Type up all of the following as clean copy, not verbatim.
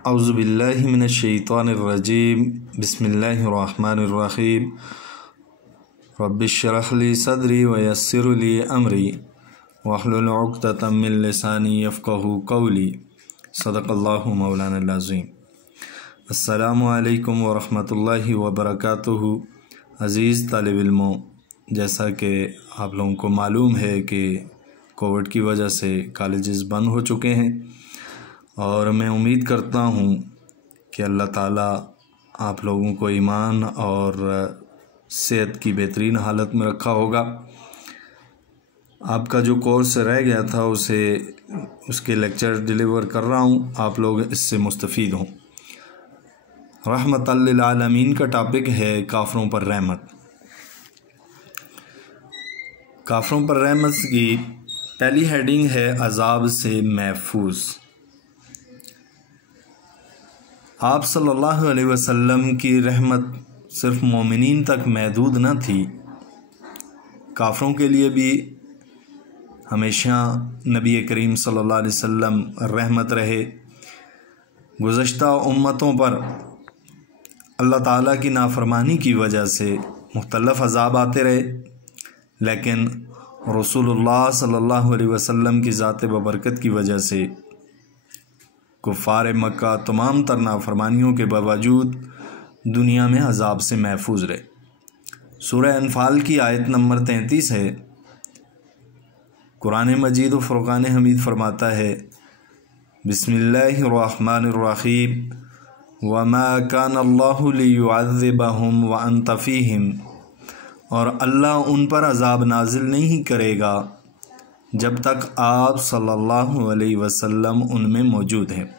औज़ुबिल्लाहि मिनश्शैतानिर्रजीम बिस्मिल्लाहिर्रहमानिर्रहीम रब्बिश्रह ली सदरी व यस्सिर ली अमरी वहलुल उक़दतम मिन लिसानी यफ़क़हू क़ौली सदक़ल्लाहु मौलाना अज़ीम। अस्सलामु अलैकुम व रहमतुल्लाहि व बरकातुहू। अज़ीज़ तालिब इल्मों, जैसा कि आप लोगों को मालूम है कि कोविड की वजह से कॉलेजेस बंद हो चुके हैं और मैं उम्मीद करता हूँ कि अल्लाह ताला आप लोगों को ईमान और सेहत की बेहतरीन हालत में रखा होगा। आपका जो कोर्स रह गया था उसके लेक्चर डिलीवर कर रहा हूँ, आप लोग इससे मुस्तफ़ीद हों। रहमतल लिल आलमीन का टॉपिक है काफ़रों पर रहमत। काफ़रों पर रहमत की पहली हेडिंग है अज़ाब से महफूज। आप सल्लल्लाहु अलैहि वसल्लम की रहमत सिर्फ मोमिनीन तक महदूद न थी, काफ़रों के लिए भी हमेशा नबी करीम सल्लल्लाहु अलैहि वसल्लम रहमत रहे। गुज़श्ता उम्मतों पर अल्लाह ताला की नाफरमानी की वजह से मुख्तलिफ़ अज़ाब आते रहे, लेकिन रसूलुल्लाह सल्लल्लाहु अलैहि वसल्लम की ज़ात बबरकत की वजह से कुफ़ार मक्का तमाम तर नाफरमानियों के बावजूद दुनिया में अज़ाब से महफूज रहे। सूरह अनफ़ाल की आयत नंबर 33 है। कुरान मजीद व फ़ुरक़ान हमीद फरमाता है, बिस्मिल्लाहिर्रहमानिर्रहीम वमा कानल्लाहु लियुअज़्ज़िबहुम व अंत फ़ीहिम, और अल्लाह उन पर अज़ाब नाजिल नहीं करेगा जब तक आप सल्लल्लाहु अलैहि वसल्लम उनमें मौजूद हैं।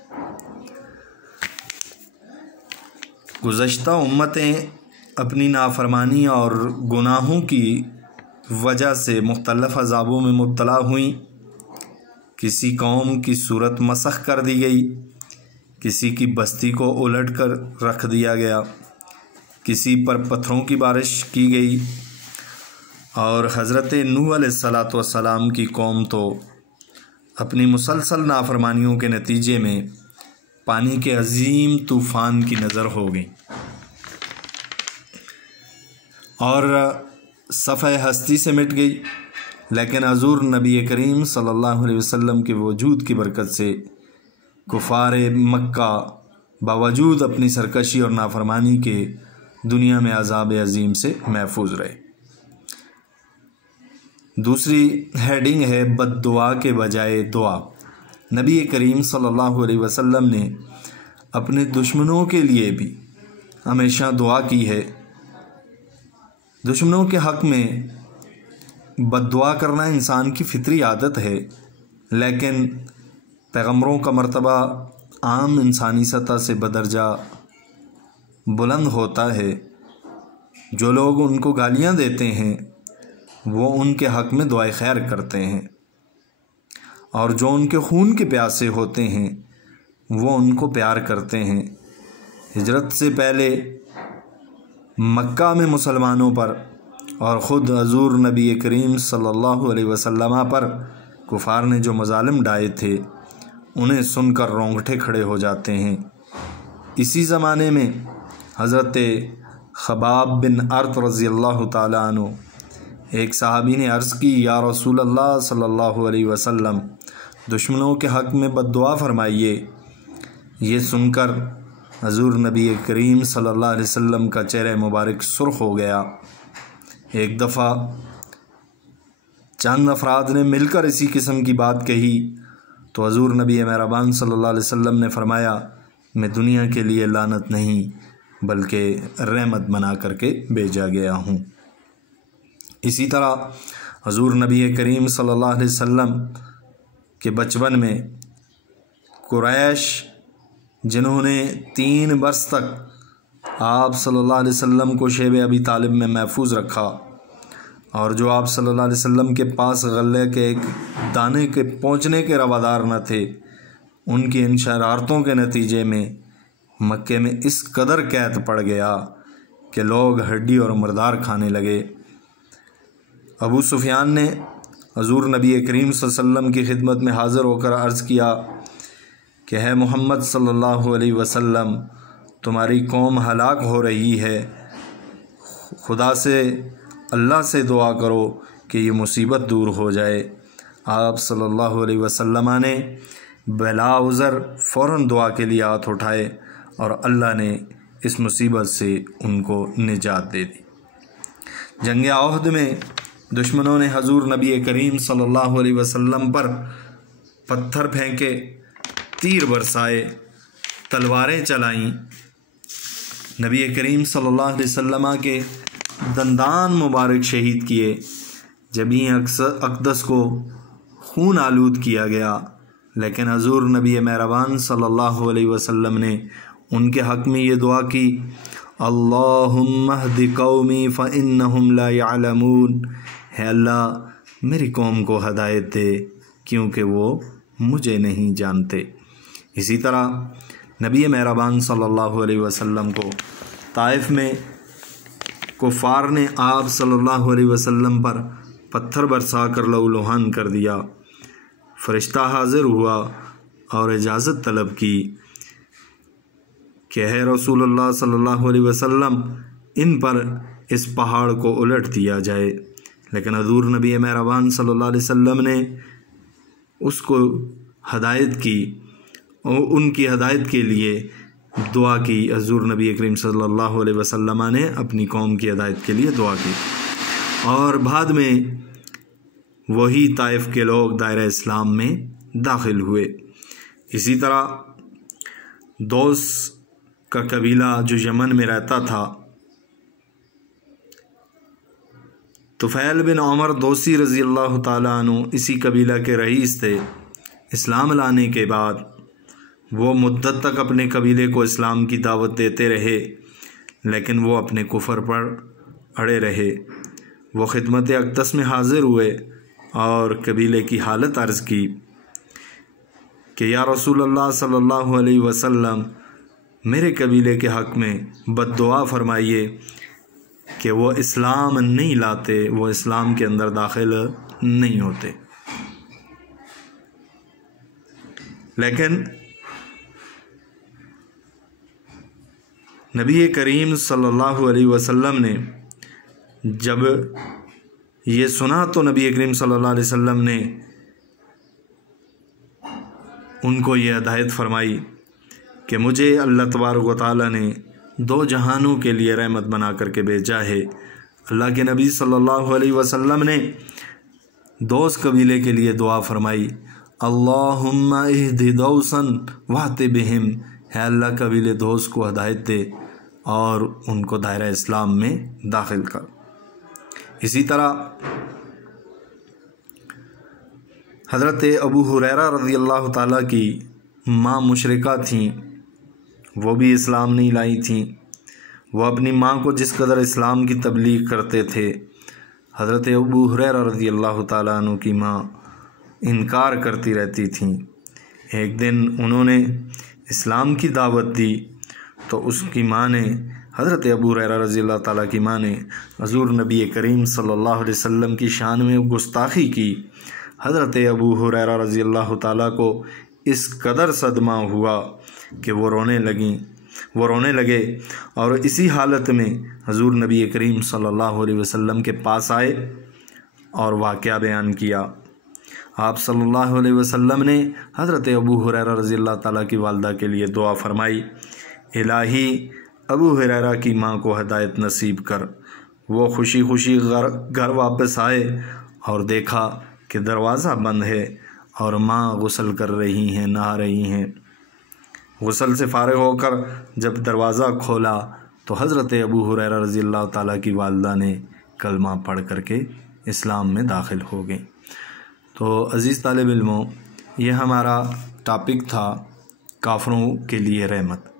गुज़श्ता उम्मतें अपनी नाफरमानी और गुनाहों की वजह से मुख्तलिफ़ अज़ाबों में मुब्तला हुई। किसी कौम की सूरत मसख़ कर दी गई, किसी की बस्ती को उलट कर रख दिया गया, किसी पर पत्थरों की बारिश की गई, और हज़रत नूह अलैहिस्सलातु वस्सलाम की कौम तो अपनी मुसलसल नाफरमानियों के नतीजे में पानी के अजीम तूफ़ान की नज़र हो गई और सफ़े हस्ती से मिट गई। लेकिन हज़ूर नबी करीम सल्लल्लाहु अलैहि वसल्लम के वजूद की बरकत से कुफ़ार मक्का बावजूद अपनी सरकशी और नाफरमानी के दुनिया में अज़ाब अज़ीम से महफूज रहे। दूसरी हेडिंग है बद्दुआ के बजाय दुआ। नबी करीम सल्लल्लाहु अलैहि वसल्लम ने अपने दुश्मनों के लिए भी हमेशा दुआ की है। दुश्मनों के हक़ में बद्दुआ करना इंसान की फितरी आदत है, लेकिन पैगम्बरों का मर्तबा आम इंसानी सतह से बदरजा बुलंद होता है। जो लोग उनको गालियाँ देते हैं वो उनके हक़ में दुआए खैर करते हैं, और जो उनके खून के प्यासे होते हैं वो उनको प्यार करते हैं। हिजरत से पहले मक्का में मुसलमानों पर और ख़ुद हज़ूर नबी करीम सल्लल्लाहु अलैहि वसल्लम पर कुफ़ार ने जो मज़ालिम ढाए थे उन्हें सुनकर रोंगटे खड़े हो जाते हैं। इसी ज़माने में हज़रत ख़बाब बिन अर्त रज़ियल्लाहु ताला अन्हु, एक सहाबी ने अर्ज़ की, या रसूल अल्लाह सल्लल्लाहु अलैहि वसल्लम, दुश्मनों के हक़ में बद्दुआ फरमाइए। ये सुनकर हज़ूर नबी करीम सल्लल्लाहु अलैहि वसल्लम का चेहरा मुबारक सुर्ख़ हो गया। एक दफ़ा चंद अफराद ने मिलकर इसी किस्म की बात कही तो हज़ूर नबी मेहरबान सल्लल्लाहु अलैहि वसल्लम ने फ़रमाया, मैं दुनिया के लिए लानत नहीं बल्कि रहमत बना करके भेजा गया हूँ। इसी तरह हज़ूर नबी करीम सल्लल्लाहु अलैहि वसल्लम के बचपन में कुरैश, जिन्होंने 3 बरस तक आप सल्लल्लाहु अलैहि वसल्लम को शैब अबी तालिब में महफूज रखा, और जो आप सल्लल्लाहु अलैहि वसल्लम के पास गले के एक दाने के पहुँचने के रवादार न थे, उनकी इन शरारतों के नतीजे में मक्के में इस कदर कैद पड़ गया कि लोग हड्डी और मर्दार खाने लगे। अबू सुफियान ने हज़ूर नबी करीम सल्लल्लाहु अलैहि वसल्लम की खिदमत में हाज़िर होकर अर्ज़ किया कि है मोहम्मद सल्लल्लाहु अलैहि वसल्लम, तुम्हारी कौम हलाक हो रही है, खुदा से अल्लाह से दुआ करो कि ये मुसीबत दूर हो जाए। आप सल्लल्लाहु अलैहि वसल्लम ने बिला उज़र फ़ौरन दुआ के लिए हाथ उठाए और अल्लाह ने इस मुसीबत से उनको निजात दे दी। जंग ओहद में दुश्मनों ने हजूर नबी करीम सल्लल्लाहु अलैहि वसल्लम पर पत्थर फेंके, तीर बरसाए, तलवारें चलाईं। नबी करीम सल्लल्लाहु अलैहि वसल्लम के दंदान मुबारक शहीद किए। जमी अक़दस को खून आलूद किया गया, लेकिन हजूर नबी मेहरबान सल्लल्लाहु अलैहि वसल्लम ने उनके हक़ में ये दुआ की, अल्लाहुम्मा हदी कौमी फ़इन्नहुम ला यअलमून, है अल्लाह मेरी कौम को हदायत दे क्योंकि वो मुझे नहीं जानते। इसी तरह नबी मेहरबान सल्लल्लाहु अलैहि वसल्लम को ताइफ़ में कुफ़ार ने आप सल्लल्लाहु अलैहि वसल्लम पर पत्थर बरसा कर लहूलुहान कर दिया। फ़रिश्ता हाज़िर हुआ और इजाज़त तलब की कि है रसूलुल्लाह सल्लल्लाहु अलैहि वसल्लम, इन पर इस पहाड़ को उलट दिया जाए। लेकिन हज़ूर नबी मेहरबान सल्लल्लाहु अलैहि वसल्लम ने उसको हदायत की और उनकी हदायत के लिए दुआ की। हज़ूर नबी करीम सल्लल्लाहु अलैहि वसल्लम ने अपनी कौम की हदायत के लिए दुआ की और बाद में वही ताइफ़ के लोग दायरा इस्लाम में दाखिल हुए। इसी तरह दोस का कबीला जो यमन में रहता था, तुफ़ैल बिन उमर दोसी रज़ी अल्लाह ताला अन्हु इसी कबीला के रईस थे। इस्लाम लाने के बाद वो मुद्दत तक अपने कबीले को इस्लाम की दावत देते रहे, लेकिन वो अपने कुफ़र पर अड़े रहे। वो खिदमत अक़दस में हाज़िर हुए और कबीले की हालत अर्ज़ की कि या रसूलल्लाह सल्लल्लाहु अलैहि वसल्लम, मेरे कबीले के हक़ में बद्दुआ फरमाइए कि वो इस्लाम नहीं लाते, वो इस्लाम के अंदर दाखिल नहीं होते। लेकिन नबी करीम सल्लल्लाहु अलैहि वसल्लम ने जब ये सुना तो नबी करीम सल्लल्लाहु अलैहि वसल्लम ने उनको ये हिदायत फरमाई कि मुझे अल्लाह तबारक व तआला ने दो जहानों के लिए रहमत बना करके भेजा है। अल्लाह के नबी सल्लल्लाहु अलैहि वसल्लम ने दोस कबीले के लिए दुआ फरमाई, अल्लाहुम्मा इहदी दौसन वाति बिहिम, है अल्लाह कबीले दोस को हदायत दे और उनको दायरा इस्लाम में दाखिल कर। इसी तरह हज़रत अबू हुरैरा रज़ी अल्लाह ताला की माँ मुशरिका थीं, वो भी इस्लाम नहीं लाई थीं। वो अपनी माँ को जिस कदर इस्लाम की तबलीग करते थे, हज़रत अबू हुरैरा रज़ी अल्लाह ताला अन्हु की माँ इनकार करती रहती थीं। एक दिन उन्होंने इस्लाम की दावत दी तो उसकी माँ ने, हज़रत अबू हुरैरा रज़ी अल्लाह ताला की माँ ने हज़ूर नबी करीम सल्लल्लाहु अलैहि वसल्लम की शान में गुस्ताखी की। हज़रत अबू हुरैरा रज़ी अल्लाह ताला को इस कदर सदमा हुआ कि वो रोने लगे और इसी हालत में हज़ूर नबी करीम सल्लल्लाहु अलैहि वसल्लम के पास आए और वाक़या बयान किया। आप सल्लल्लाहु अलैहि वसल्लम ने हज़रत अबू हुरैरा रज़ी अल्लाह ताला की वालदा के लिए दुआ फरमाई, इलाही अबू हुरैरा की माँ को हिदायत नसीब कर। वो खुशी खुशी घर वापस आए और देखा कि दरवाज़ा बंद है और माँ गुस्ल कर रही हैं, नहा रही हैं। गुस्ल से फ़ारिग होकर जब दरवाज़ा खोला तो हज़रत अबू हुरैरा रज़ी अल्लाह ताला की वालदा ने कलमा पढ़ करके इस्लाम में दाखिल हो गई। तो अज़ीज़ तालिब इल्मों, ये हमारा टॉपिक था काफ़िरों के लिए रहमत।